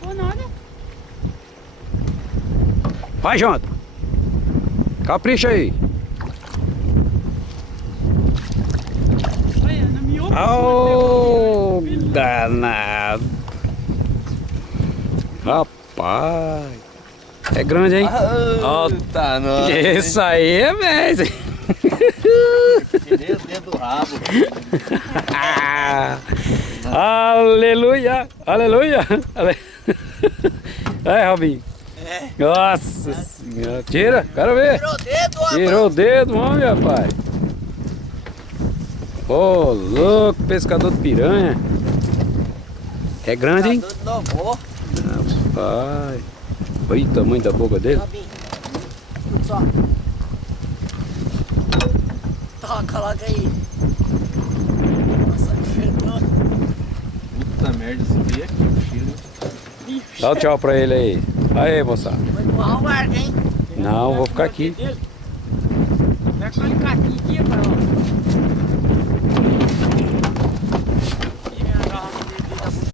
Pô, nada. Vai, Jonathan. Capricha aí. Olha, na minha Oh, danado. Rapaz. É grande, hein? Ó, Tá, não. isso aí é mesmo. Tirei o dedo do rabo. Aleluia. Aleluia. É, Robinho. Nossa senhora. Tira, quero ver. Tirou o dedo, Tirou o dedo, homem, rapaz. Ô, louco, pescador de piranha. É grande, hein? Novo. Rapaz. Olha o tamanho da boca dele. Só. Toca logo aí. Nossa, que fedor. Puta merda, esse aqui é aqui o cheiro. Dá um tchau pra ele aí. Aí, moçada. Vai empurrar o barco, hein? Não, vou ficar aqui. Pega o alicate aqui, pai, ó.